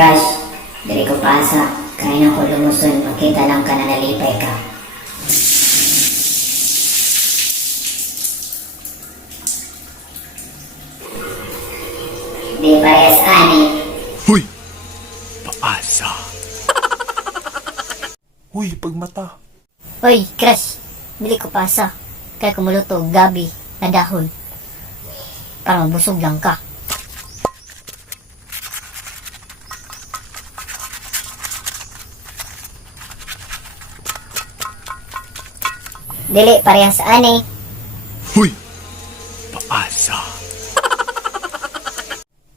Crush, dili ko pasa. Kaya na ko lumuson, makita lang ka na nalipay ka. Di parehas ani. Huy! Paasa! Huy, pagmata! Hoy, crush. Dili ko pasa. Kaya kumuluto og gabi na dahon. Para mabusog lang ka. Dili parehas ani. Huy! Paasa!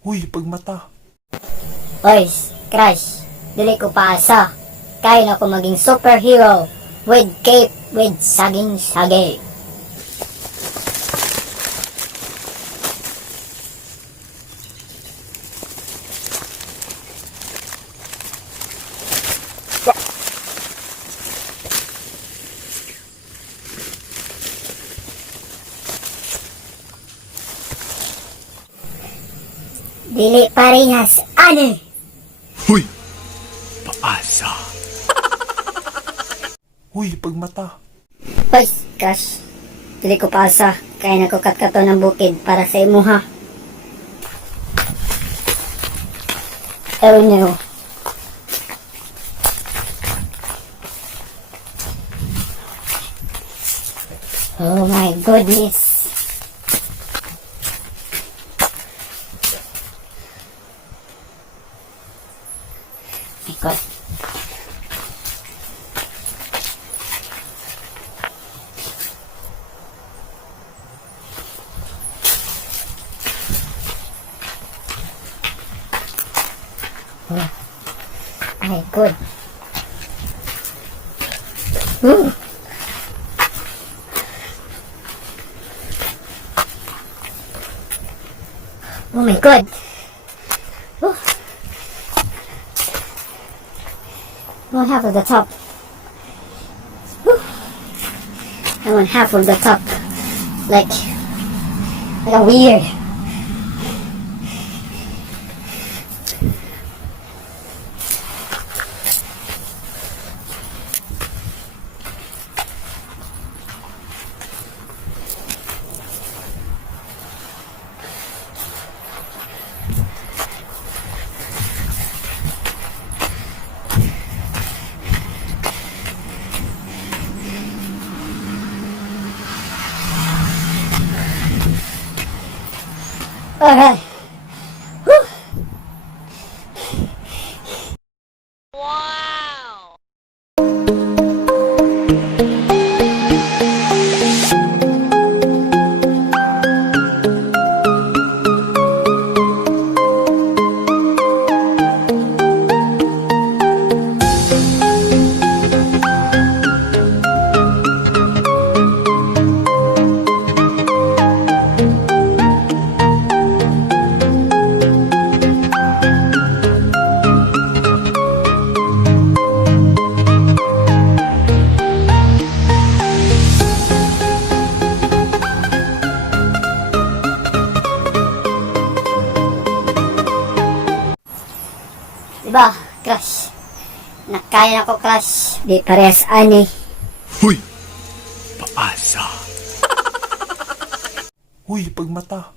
Huy, pagmata! Hoy, crush. Dili ko paasa. Kaya na ko maging superhero. With cape, with saging-sagi. Dili parehas ani. Huy! Paasa! Huy, pagmata! Hoy, crush. Dili ko paasa. Kaya na ko katkato ng bukid para sa imuha. Oh no. Oh my goodness. My God. Oh my God. Ooh. Oh my God. Oh. One half of the top. Whew. And one half of the top. Like a weird. Alright. Whew. Diba, crush? Nakaya na ko, crush. Di parehas ani. Huy! Paasa! Huy, pagmata!